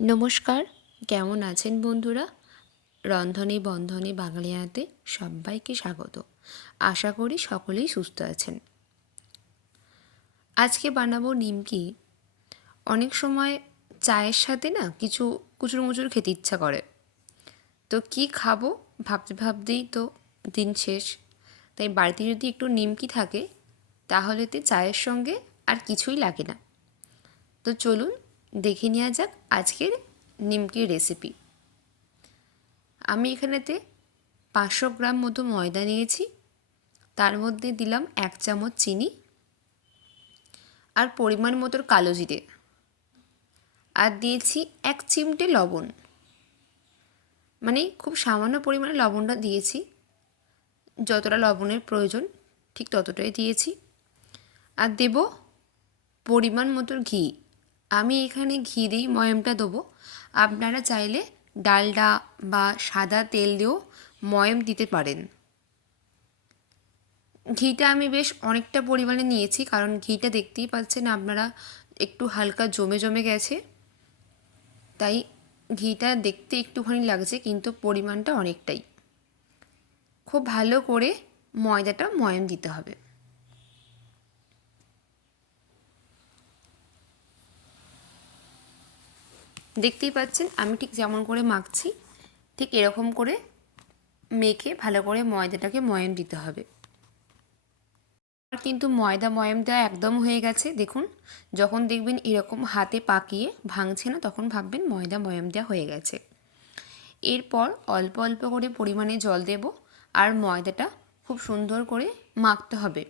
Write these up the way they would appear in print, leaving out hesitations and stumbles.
নমস্কার, কেমন আছেন বন্ধুরা? রন্ধনে বন্ধনে বাঙালিয়ানাতে সবাইকে স্বাগত। আশা করি সকলেই সুস্থ আছেন। আজকে বানাবো নিমকি। অনেক সময় চায়ের সাথে না কিছু কুচুরমুচুর খেতে ইচ্ছা করে। তো কি খাবো ভাবতে ভাবতেই তো দিন শেষ। তাই বাড়িতে যদি একটু নিমকি থাকে তাহলে তো চায়ের সঙ্গে আর কিছুই লাগে না। তো চলুন দেখে নেওয়া যাক আজকের নিমকির রেসিপি। আমি এখানেতে 500 গ্রাম মতো ময়দা নিয়েছি, তার মধ্যে দিলাম 1 চামচ চিনি আর পরিমাণ মতো কালো জিরে, আর দিয়েছি 1 চিমটে লবণ, মানে খুব সামান্য পরিমাণে লবণটা দিয়েছি, যতটা লবণের প্রয়োজন ঠিক ততটাই দিয়েছি। আর দেব পরিমাণ মতো ঘি। আমি এখানে ঘি দিয়েই ময়ামটা দেবো, আপনারা চাইলে ডালডা বা সাদা তেল দিয়েও ময়াম দিতে পারেন। ঘিটা আমি বেশ অনেকটা পরিমাণে নিয়েছি, কারণ ঘিটা দেখতেই পাচ্ছেন আপনারা একটু হালকা জমে জমে গেছে, তাই ঘিটা দেখতে একটুখানি লাগছে কিন্তু পরিমাণটা অনেকটাই। খুব ভালো করে ময়দাটা ময়াম দিতে হবে। দেখতেই পাচ্ছেন আমি ঠিক যেমন করে মাখছি ঠিক এরকম করে মেখে ভালো করে ময়দাটাকে ময়াম দিতে হবে। কিন্তু ময়দা ময়াম দেওয়া একদম হয়ে গেছে। দেখুন, যখন দেখবেন এরকম হাতে পাকিয়ে ভাঙছে না তখন ভাববেন ময়দা ময়াম দেওয়া হয়ে গেছে। এরপর অল্প অল্প করে পরিমাণে জল দেব আর ময়দাটা খুব সুন্দর করে মাখতে হবে।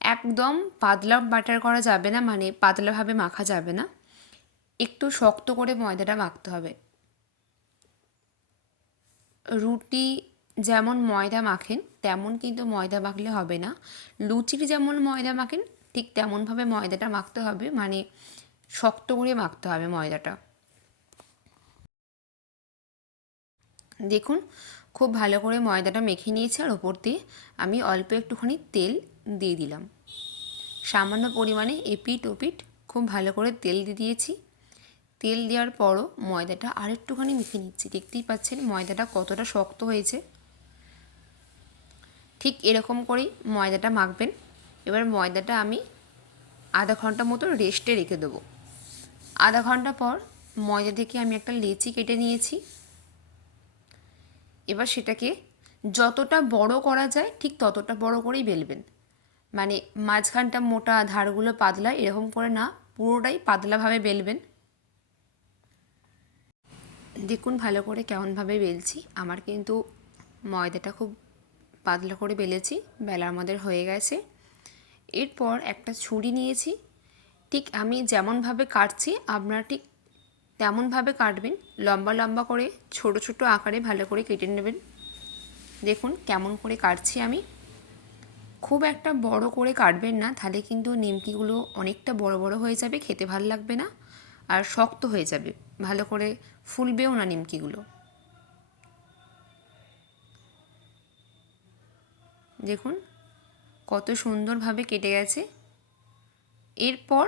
একদম পাতলা বাটার করা যাবে না, মানে পাতলাভাবে মাখা যাবে না, একটু শক্ত করে ময়দাটা মাখতে হবে। রুটি যেমন ময়দা মাখেন তেমন কিন্তু ময়দা মাখলে হবে না। লুচির যেমন ময়দা মাখেন ঠিক তেমনভাবে ময়দাটা মাখতে হবে, মানে শক্ত করে মাখতে হবে ময়দাটা। দেখুন, খুব ভালো করে ময়দাটা মেখে নিয়েছি আর ওপর দিয়ে আমি অল্প একটুখানি তেল দিয়ে দিলাম। সামান্য পরিমাণে এপিঠ ওপিঠ খুব ভালো করে তেল দিয়ে দিয়েছি। তেল দেওয়ার পরও ময়দাটা আরেকটুখানি মেখে নিচ্ছি। দেখতেই পাচ্ছেন ময়দাটা কতটা শক্ত হয়েছে। ঠিক এরকম করেই ময়দাটা মাখবেন। এবার ময়দাটা আমি আধা ঘন্টা মতো রেস্টে রেখে দেবো। আধা ঘন্টা পর ময়দা থেকে আমি একটা লেচি কেটে নিয়েছি। এবার সেটাকে যতটা বড় করা যায় ঠিক ততটা বড় করেই বেলবেন, মানে মাঝখানটা মোটা ধারগুলো পাতলা এরকম করে না, পুরোটাই পাতলাভাবে বেলবেন। দেখুন ভালো করে কেমনভাবে বেলছি। আমার কিন্তু ময়দাটা খুব পাতলা করে বেলেছি, বেলা আমাদের হয়ে গেছে। এরপর একটা ছুরি নিয়েছি, ঠিক আমি যেমনভাবে কাটছি আপনারা ঠিক তেমনভাবে কাটবেন। লম্বা লম্বা করে ছোট ছোট আকারে ভালো করে কেটে নেবেন। দেখুন কেমন করে কাটছি আমি। খুব একটা বড় করে কাটবেন না, তাহলে কিন্তু নিমকিগুলো অনেকটা বড় বড় হয়ে যাবে, খেতে ভালো লাগবে না আর শক্ত হয়ে যাবে, ভালো করে ফুলবেও না নিমকিগুলো। দেখুন কত সুন্দরভাবে কেটে গেছে। এরপর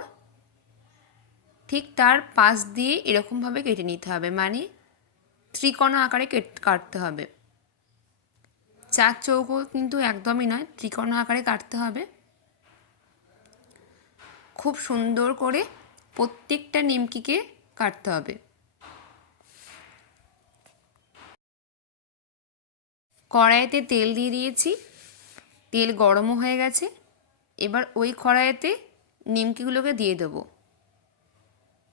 ঠিক তার পাশ দিয়ে এরকমভাবে কেটে নিতে হবে, মানে ত্রিকোণা আকারে কাটতে হবে। চার চৌকো কিন্তু একদমই নয়, ত্রিকোণা আকারে কাটতে হবে। খুব সুন্দর করে প্রত্যেকটা নিমকিকে কাটতে হবে। কড়াইতে তেল দিয়ে দিয়েছি, তেল গরমও হয়ে গেছে। এবার ওই কড়াইতে নিমকিগুলোকে দিয়ে দেবো।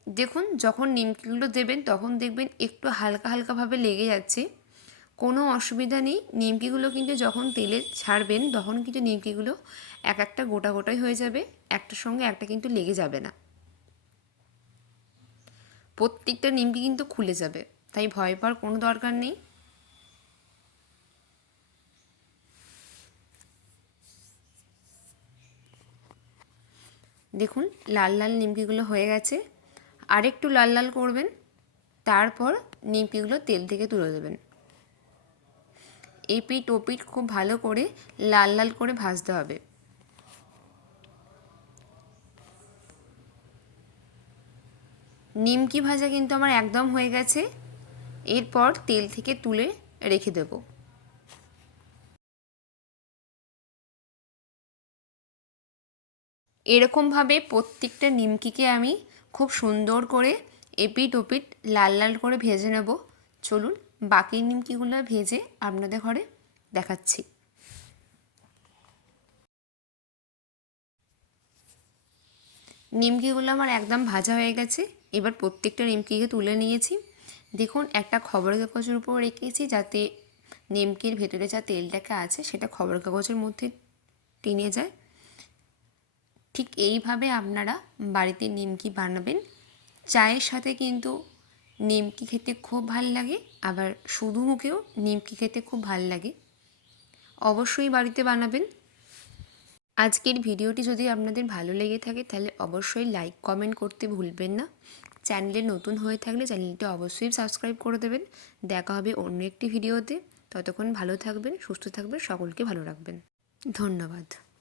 দেখুন যখন নিমকিগুলো দেবেন তখন দেখবেন একটু হালকা হালকাভাবে লেগে যাচ্ছে, কোনো অসুবিধা নেই। নিমকিগুলো কিন্তু যখন তেলে ছাড়বেন তখন কিন্তু নিমকিগুলো এক একটা গোটা গোটাই হয়ে যাবে, একটার সঙ্গে একটা কিন্তু লেগে যাবে না। প্রত্যেকটা নিমকি কিন্তু খুলে যাবে, তাই ভয় পাওয়ার কোনো দরকার নেই। দেখুন লাল লাল নিমকিগুলো হয়ে গেছে, আরেকটু লাল লাল করবেন, তারপর নিমকিগুলো তেল থেকে তুলে দেবেন। এপিঠ ওপিঠ খুব ভালো করে লাল লাল করে ভাজতে হবে। নিমকি ভাজা কিন্তু আমার একদম হয়ে গেছে। এরপর তেল থেকে তুলে রেখে দেব। এরকমভাবে প্রত্যেকটা নিমকিকে আমি খুব সুন্দর করে এপিট ওপিট লাল লাল করে ভেজে নেব। চলুন বাকি নিমকিগুলো ভেজে আপনাদের ঘরে দেখাচ্ছি। নিমকিগুলো আমার একদম ভাজা হয়ে গেছে। এবার প্রত্যেকটা নিমকিকে তুলে নিয়েছি। দেখুন একটা খবরের কাগজের উপর রেখেছি যাতে নিমকির ভেতরে যা তেলটাকে আছে সেটা খবরের কাগজের মধ্যে টেনে যায়। ঠিক এইভাবে আপনারা বাড়িতে নিমকি বানাবেন। চায়ের সাথে কিন্তু নিমকি খেতে খুব ভাল লাগে, আবার শুধু মুখেও নিমকি খেতে খুব ভাল লাগে। অবশ্যই বাড়িতে বানাবেন। আজকের ভিডিওটি যদি আপনাদের ভালো লেগে থাকে তাহলে অবশ্যই লাইক কমেন্ট করতে ভুলবেন না। চ্যানেলে নতুন হয়ে থাকলে চ্যানেলটি অবশ্যই সাবস্ক্রাইব করে দেবেন। দেখা হবে অন্য একটি ভিডিওতে। ততক্ষণ ভালো থাকবেন, সুস্থ থাকবেন, সকলকে ভালো রাখবেন। ধন্যবাদ।